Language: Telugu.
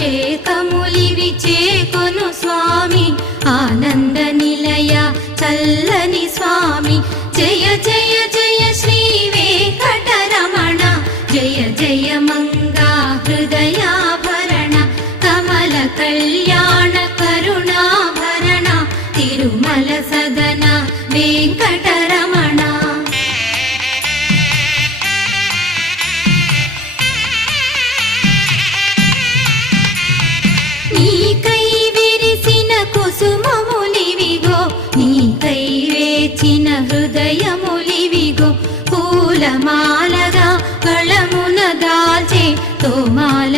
అభిషేకములివి చేకొను స్వామి ఆనంద నిలయ చల్లని స్వామి జయ జయ జయ శ్రీ వెంకటరమణ జయ జయ మంగా హృదయాభరణ కమల కళ్యాణ కరుణాభరణ తిరుమల సదన వెంకటరమణ నీకై విరిసిన కుసుమములివిగో నీకై వేచిన హృదయములివిగో పూలమాలగా కళమున దాల్చే తోమాల